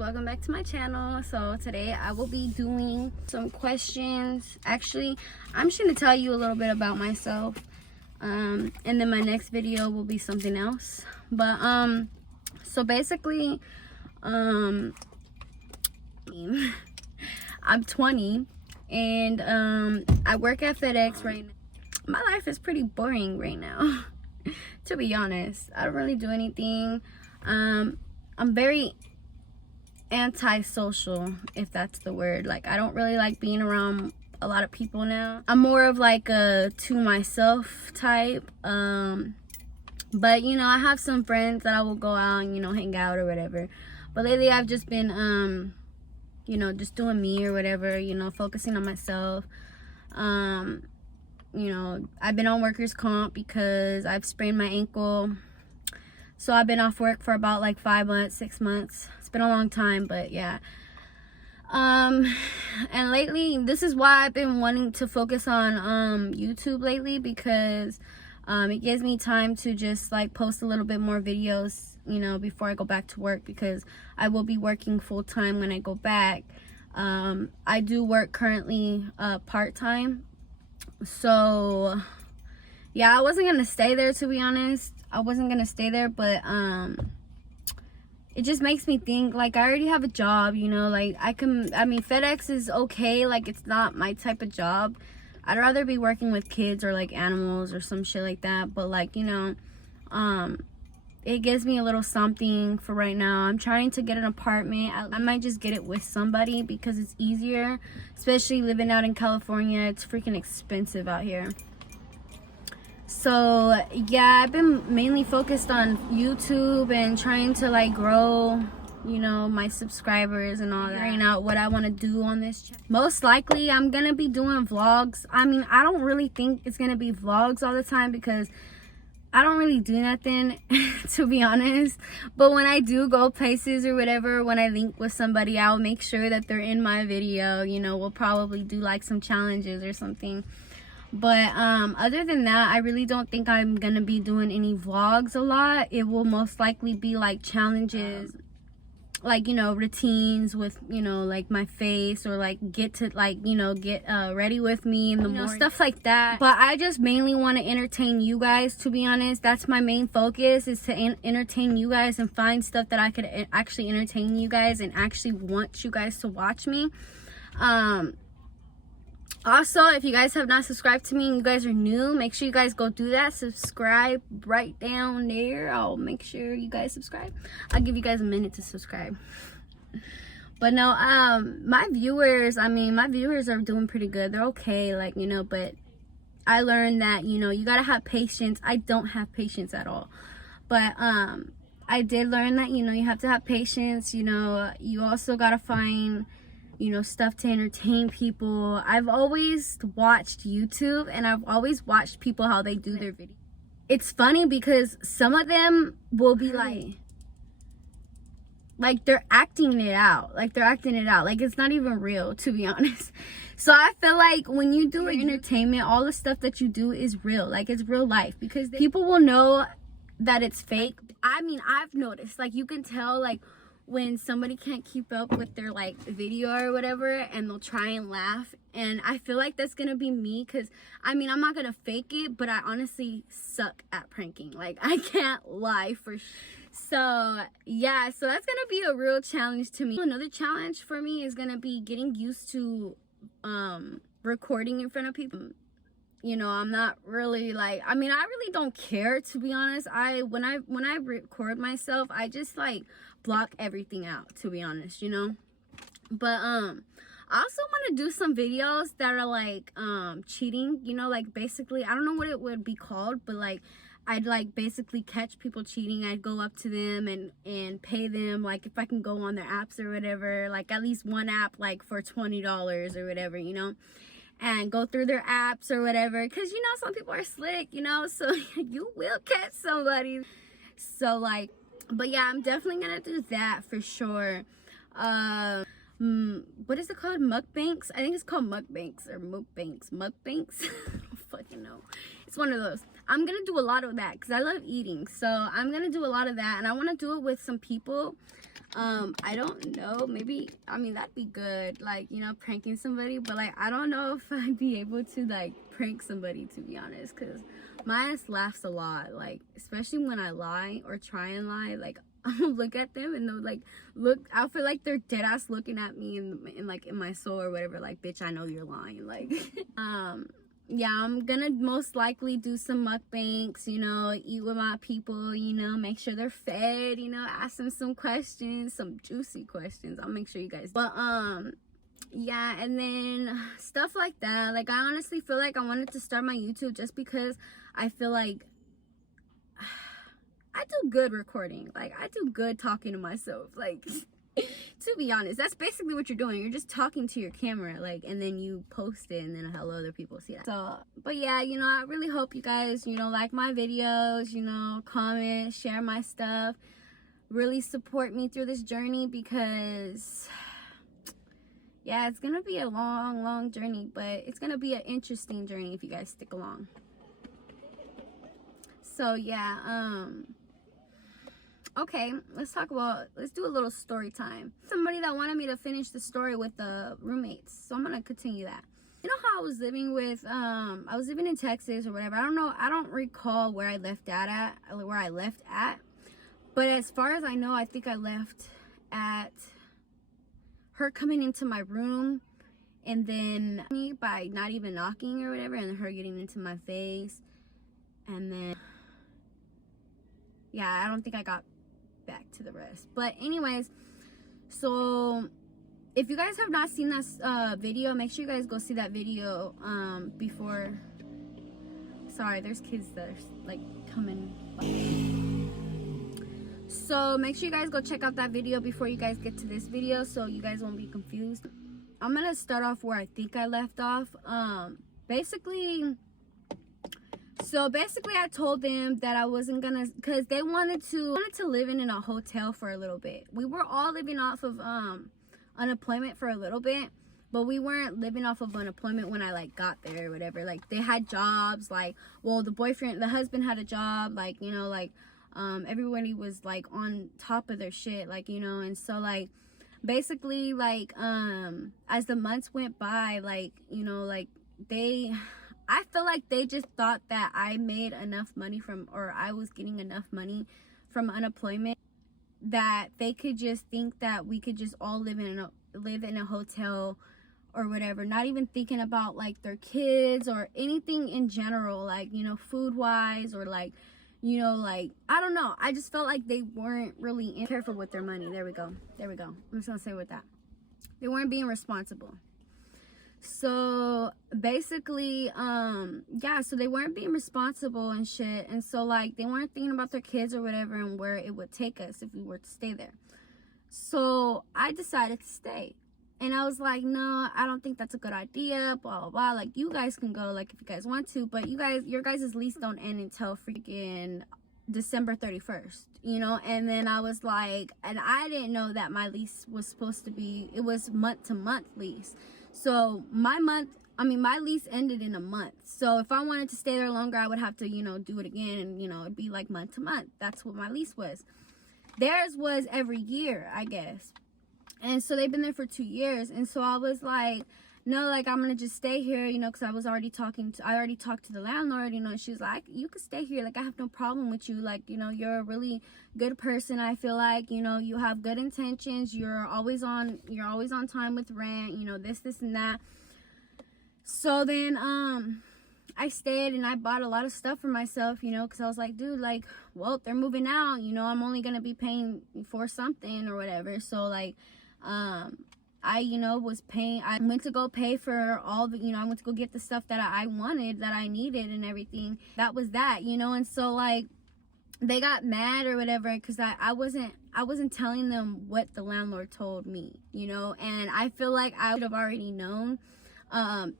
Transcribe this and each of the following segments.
welcome back to my channel. So today I will be doing some questions. Actually, I'm just gonna tell you a little bit about myself, and then my next video will be something else. But so basically, I'm 20 and I work at FedEx right now. My life is pretty boring right now. To be honest, I don't really do anything. I'm very antisocial, if that's the word. Like, I don't really like being around a lot of people now. I'm more of like a to myself type. But you know, I have some friends that I will go out and, you know, hang out or whatever. But lately I've just been you know, just doing me or whatever, you know, focusing on myself. You know, I've been on workers' comp because I've sprained my ankle. So I've been off work for about like 5 months, 6 months. It's been a long time, but yeah. And lately, this is why I've been wanting to focus on YouTube lately, because it gives me time to just like post a little bit more videos, you know, before I go back to work, because I will be working full-time when I go back. I do work currently part-time. So yeah, I wasn't gonna stay there, to be honest. I wasn't gonna stay there, but it just makes me think, like, I already have a job, you know, like I mean, FedEx is okay, like it's not my type of job. I'd rather be working with kids or like animals or some shit like that. But like, you know, it gives me a little something for right now. I'm trying to get an apartment. I might just get it with somebody because it's easier, especially living out in California. It's freaking expensive out here. So yeah, I've been mainly focused on YouTube and trying to like grow, you know, my subscribers and all that. Figuring out what I want to do on this channel. Most likely I'm gonna be doing vlogs. I mean, I don't really think it's gonna be vlogs all the time because I don't really do nothing, to be honest. But when I do go places or whatever, when I link with somebody, I'll make sure that they're in my video. You know, we'll probably do like some challenges or something. But other than that, I really don't think I'm gonna be doing any vlogs a lot. It will most likely be like challenges, like, you know, routines with, you know, like my face, or like get to like, you know, get ready with me in the morning, stuff like that. But I just mainly want to entertain you guys, to be honest. That's my main focus, is to entertain you guys and find stuff that I could actually entertain you guys and actually want you guys to watch me. Also, if you guys have not subscribed to me and you guys are new, make sure you guys go do that. Subscribe right down there. I'll make sure you guys subscribe. I'll give you guys a minute to subscribe. But no, my viewers, I mean, my viewers are doing pretty good. They're okay, like, you know, but I learned that, you know, you gotta have patience. I don't have patience at all. But I did learn that, you know, you have to have patience. You know, you also gotta find, you know, stuff to entertain people. I've always watched YouTube and I've always watched people how they do their videos. It's funny because some of them will be like they're acting it out. Like it's not even real, to be honest. So I feel like when you do entertainment, all the stuff that you do is real. Like, it's real life, because people will know that it's fake. I mean, I've noticed, like, you can tell, like, when somebody can't keep up with their like video or whatever, and they'll try and laugh. And I feel like that's gonna be me, because I mean, I'm not gonna fake it, but I honestly suck at pranking. Like, I can't lie for so yeah, so that's gonna be a real challenge to me. Another challenge for me is gonna be getting used to recording in front of people. You know, I'm not really like, I mean, I really don't care, to be honest. When I record myself, I just like block everything out, to be honest, you know. But I also want to do some videos that are like cheating, you know, like basically, I don't know what it would be called, but like I'd like basically catch people cheating. I'd go up to them and pay them, like if I can go on their apps or whatever, like at least one app like for $20 or whatever, you know, and go through their apps or whatever, because, you know, some people are slick, you know, so you will catch somebody. So like, but yeah, I'm definitely gonna do that for sure. What is it called? Mukbangs? I think it's called mukbangs or mukbangs. Mukbangs? I don't fucking know. It's one of those. I'm gonna do a lot of that because I love eating. So I'm gonna do a lot of that, and I want to do it with some people. I don't know, maybe, I mean, that'd be good, like, you know, pranking somebody, but like, I don't know if I'd be able to like prank somebody, to be honest, because my ass laughs a lot, like, especially when I lie or try and lie. Like, I'll look at them and they'll like I feel like they're dead ass looking at me in like in my soul or whatever, like, bitch, I know you're lying. Like yeah, I'm gonna most likely do some mukbangs, you know, eat with my people, you know, make sure they're fed, you know, ask them some questions, some juicy questions. I'll make sure you guys, but yeah, and then stuff like that. Like, I honestly feel like I wanted to start my YouTube just because I feel like I do good recording. Like, I do good talking to myself. Like, to be honest, that's basically what you're doing. You're just talking to your camera, like, and then you post it and then hello other people see that. So, but yeah, you know, I really hope you guys, you know, like my videos, you know, comment, share my stuff, really support me through this journey, because yeah, it's gonna be a long journey, but it's gonna be an interesting journey if you guys stick along. So yeah, okay, let's do a little story time. Somebody that wanted me to finish the story with the roommates, so I'm gonna continue that. You know how I was living with I was living in Texas or whatever. I don't know, I don't recall where I left at, but as far as I know, I think I left at her coming into my room, and then me by not even knocking or whatever, and her getting into my face, and then yeah, I don't think I got back to the rest. But anyways, so if you guys have not seen that video, make sure you guys go see that video before. Sorry, there's kids that are like coming by. So make sure you guys go check out that video before you guys get to this video, so you guys won't be confused. I'm gonna start off where I think I left off. So basically I told them that I wasn't gonna, because they wanted to live in a hotel for a little bit. We were all living off of unemployment for a little bit, but we weren't living off of unemployment when I like got there or whatever. Like, they had jobs, like, well, the husband had a job, like, you know, like everybody was like on top of their shit, like, you know. And so like basically like as the months went by, like, you know, like I feel like they just thought that I made enough money or I was getting enough money from unemployment that they could just think that we could just all live in a hotel or whatever, not even thinking about like their kids or anything in general, like, you know, food wise, or like, you know, like, I don't know. I just felt like they weren't really careful with their money. There we go. I'm just gonna say with that, they weren't being responsible. So basically yeah, so they weren't being responsible and shit, and so like they weren't thinking about their kids or whatever and where it would take us if we were to stay there. So I decided to stay, and I was like, no, I don't think that's a good idea, blah blah blah. Like, you guys can go, like, if you guys want to, but your guys' lease don't end until freaking December 31st, you know. And then I was like, and I didn't know that my lease was supposed to be, it was month to month lease. So my lease ended in a month. So if I wanted to stay there longer, I would have to, you know, do it again, and, you know, it'd be like month to month. That's what my lease was. Theirs was every year, I guess. And so they've been there for 2 years. And so I was like, no, like, I'm gonna just stay here, you know, because I already talked to the landlord, you know. And she was like, you could stay here, like, I have no problem with you, like, you know, you're a really good person. I feel like, you know, you have good intentions, you're always on time with rent, you know, this and that. So then I stayed, and I bought a lot of stuff for myself, you know, because I was like, dude, like, well, they're moving out, you know, I'm only gonna be paying for something or whatever. So like I, you know, I went to go pay for all the, you know, I went to go get the stuff that I wanted, that I needed and everything. That was that, you know. And so like they got mad or whatever because I wasn't telling them what the landlord told me, you know. And I feel like I would have already known.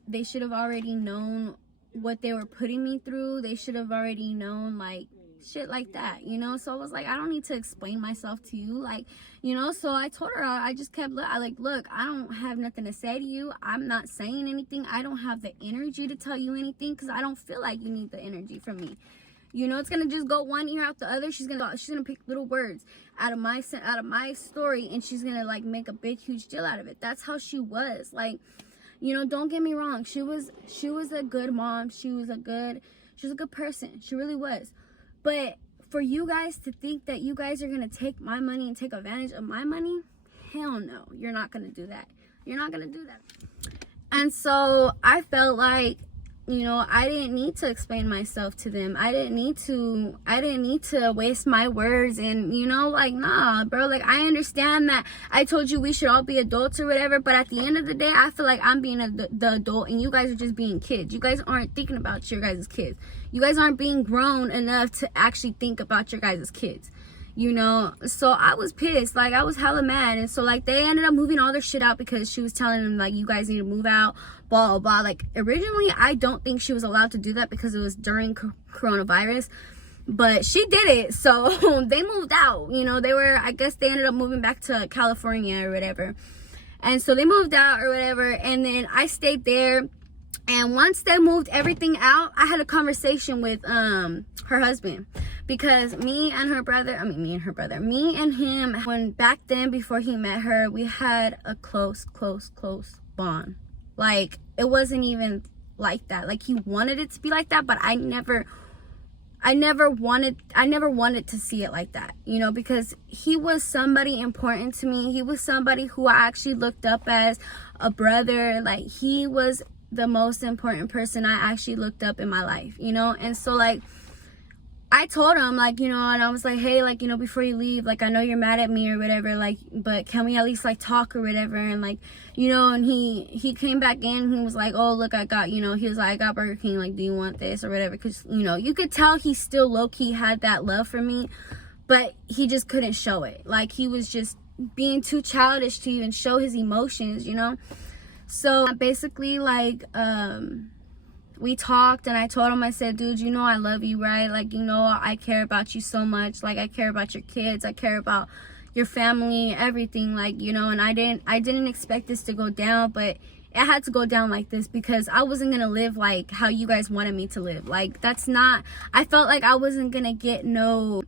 They should have already known what they were putting me through. They should have already known, like, shit like that, you know. So I was like, I don't need to explain myself to you, like, you know. So I told her, I just kept, look, I don't have nothing to say to you. I'm not saying anything. I don't have the energy to tell you anything because I don't feel like you need the energy from me, You know, it's gonna just go one ear out the other. She's gonna pick little words out of my story, and she's gonna like make a big huge deal out of it. That's how she was. Like, you know, don't get me wrong. She was a good mom. She was a good person. She really was. But for you guys to think that you guys are gonna take my money and take advantage of my money, hell no. You're not gonna do that. You're not gonna do that. And so I felt like, you know, I didn't need to explain myself to them. I didn't need to waste my words. And, you know, like, nah, bro, like, I understand that I told you we should all be adults or whatever, but at the end of the day, I feel like I'm being the adult and you guys are just being kids. You guys aren't thinking about your guys' kids. You guys aren't being grown enough to actually think about your guys' kids. You know, so I was pissed. Like, I was hella mad. And so, like, they ended up moving all their shit out because she was telling them, like, you guys need to move out, blah, blah, blah. Like, originally, I don't think she was allowed to do that because it was during coronavirus. But she did it. So, they moved out. You know, I guess they ended up moving back to California or whatever. And so, they moved out or whatever. And then I stayed there. And once they moved everything out, I had a conversation with her husband, because me and him, when back then before he met her, we had a close bond. Like, it wasn't even like that. Like, he wanted it to be like that, but I never wanted to see it like that, you know, because he was somebody important to me. He was somebody who I actually looked up as a brother. Like, he was the most important person I actually looked up in my life, you know. And so, like, I told him, like, you know, and I was like, hey, like, you know, before you leave, like, I know you're mad at me or whatever, like, but can we at least, like, talk or whatever? And, like, you know, and he came back in, he was like, oh, look, I got, you know, he was like, I got Burger King, like, do you want this or whatever? Because, you know, you could tell he still low-key had that love for me, but he just couldn't show it. Like, he was just being too childish to even show his emotions, you know. So basically, like, we talked, and I told him, I said, dude, you know I love you, right? Like, you know, I care about you so much. Like, I care about your kids. I care about your family, everything, like, you know. And I didn't expect this to go down, but it had to go down like this because I wasn't gonna live like how you guys wanted me to live. Like, that's not, I felt like I wasn't gonna get no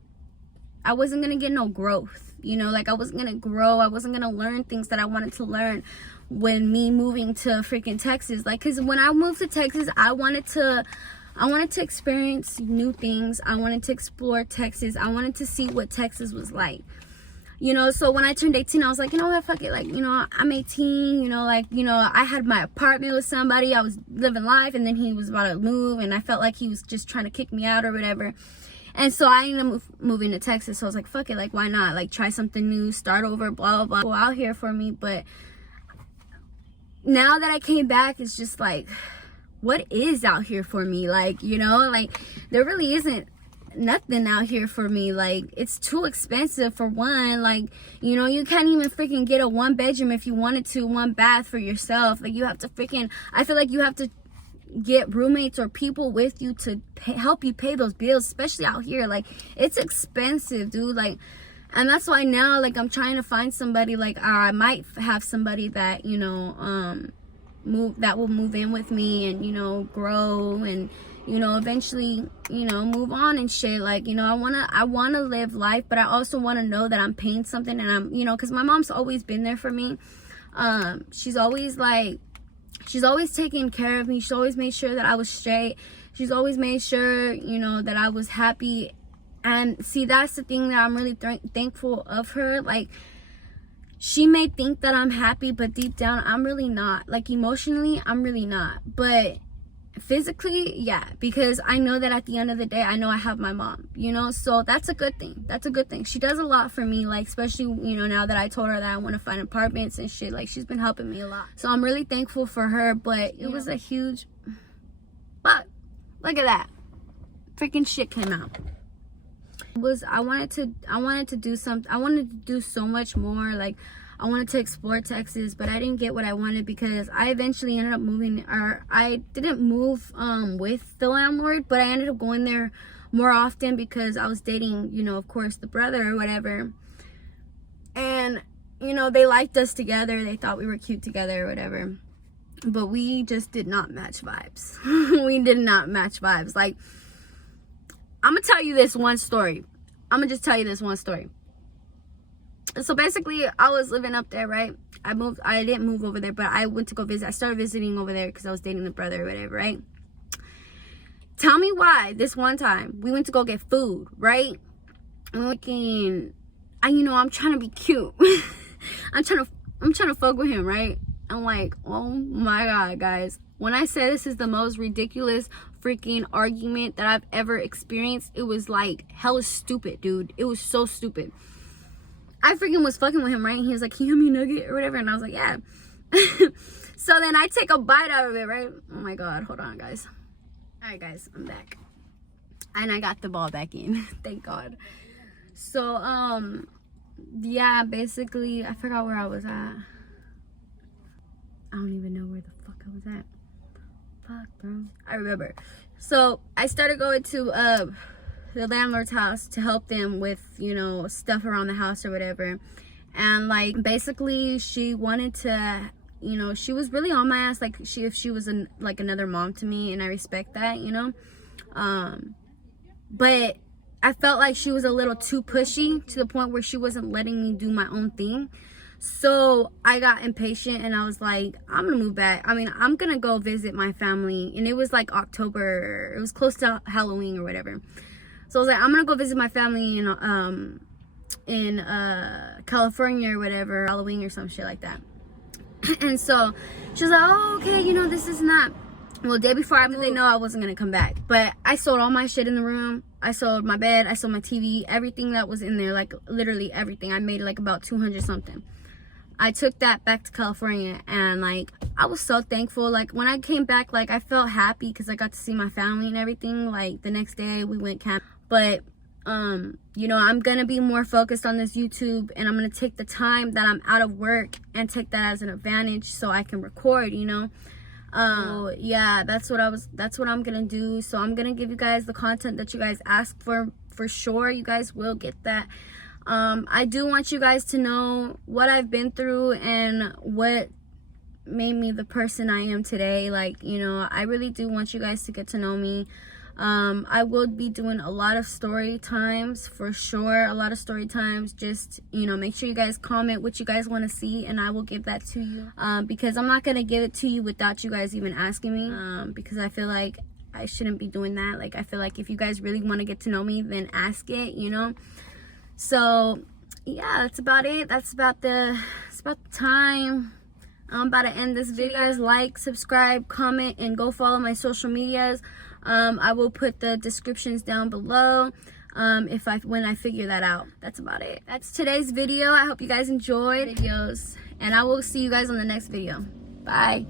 growth, you know. Like, I wasn't gonna grow. I wasn't gonna learn things that I wanted to learn when me moving to freaking Texas. Like, because when I moved to Texas, I wanted to experience new things. I wanted to explore Texas. I wanted to see what Texas was like, you know. So when I turned 18, I was like, you know what, fuck it, like, you know, I'm 18, you know, like, you know, I had my apartment with somebody, I was living life, and then he was about to move, and I felt like he was just trying to kick me out or whatever. And so I ended up moving to Texas. So I was like, fuck it, like, why not, like, try something new, start over, blah, blah, blah, go out here for me. But now that I came back, it's just like, what is out here for me? Like, you know, like, there really isn't nothing out here for me. Like, it's too expensive for one. Like, you know, you can't even freaking get a 1-bedroom if you wanted to, 1 bath for yourself. Like, you have to freaking, I feel like you have to get roommates or people with you to help you pay those bills, especially out here. Like, it's expensive, dude. Like, and that's why now, like, I'm trying to find somebody, like, I might have somebody that, you know, that will move in with me and, you know, grow and, you know, eventually, you know, move on and shit. Like, you know, I wanna live life, but I also want to know that I'm paying something, and I'm, you know, because my mom's always been there for me. She's always taken care of me. She's always made sure that I was straight. She's always made sure, you know, that I was happy. And see, that's the thing that I'm really thankful of her. Like, she may think that I'm happy, but deep down, I'm really not. Like, emotionally, I'm really not. But physically, yeah, because I know that at the end of the day, I know I have my mom, you know. So that's a good thing. That's a good thing. She does a lot for me, like, especially, you know, now that I told her that I want to find apartments and shit. Like, she's been helping me a lot. So I'm really thankful for her. But it was a huge, but look at that, freaking shit came out. I wanted to do something. I wanted to do so much more. Like, I wanted to explore Texas, but I didn't get what I wanted because I eventually ended up moving, or I didn't move with the landlord, but I ended up going there more often because I was dating, you know, of course, the brother or whatever. And, you know, they liked us together. They thought we were cute together or whatever. But we just did not match vibes. We did not match vibes. Like, I'm gonna tell you this one story. I'm gonna just tell you this one story. So basically, I was living up there, right? I didn't move over there, but I went to go visit. I started visiting over there because I was dating the brother or whatever, right? Tell me why this one time we went to go get food, right? I'm looking, I'm trying to be cute. I'm trying to fuck with him, right? I'm like, oh my God, guys. When I say this is the most ridiculous freaking argument that I've ever experienced, it was like hella stupid, dude. It was so stupid. I freaking was fucking with him, right? He was like, can you have me a nugget or whatever? And I was like, yeah. So then I take a bite out of it, right? Oh my God, hold on, guys. All right, guys, I'm back. And I got the ball back in. Thank God. So, yeah, basically, I forgot where I was at. I don't even know where the fuck I was at. Fuck, bro. I remember. So, I started going to, the landlord's house to help them with, stuff around the house or whatever. And, like, basically, she wanted to, she was really on my ass. Like, if she was, like, another mom to me, and I respect that, But I felt like she was a little too pushy to the point where she wasn't letting me do my own thing. So I got impatient and I was like, I'm gonna move back. I'm gonna go visit my family. And it was like October. It was close to Halloween or whatever. So I was like, I'm gonna go visit my family in California or whatever, Halloween or some shit like that. And so she was like, oh, okay, this is not. Well, the day before I moved, they know I wasn't gonna come back. But I sold all my shit in the room. I sold my bed, I sold my TV, everything that was in there, like literally everything. I made like about 200 something. I took that back to California, and like I was so thankful. Like when I came back, like I felt happy because I got to see my family and everything. Like the next day we went camp. But I'm gonna be more focused on this YouTube, and I'm gonna take the time that I'm out of work and take that as an advantage so I can record, yeah, that's what I'm gonna do. So I'm gonna give you guys the content that you guys ask for sure. You guys will get that. I do want you guys to know what I've been through and what made me the person I am today. Like, I really do want you guys to get to know me. I will be doing a lot of story times for sure. A lot of story times. Just, make sure you guys comment what you guys want to see, and I will give that to you. Because I'm not going to give it to you without you guys even asking me. Because I feel like I shouldn't be doing that. Like, I feel like if you guys really want to get to know me, then ask it, So, yeah, that's about it. That's about the time. I'm about to end this video. Guys, like, subscribe, comment, and go follow my social medias. I will put the descriptions down below when I figure that out. That's about it. That's today's video. I hope you guys enjoyed videos, and I will see you guys on the next video. Bye.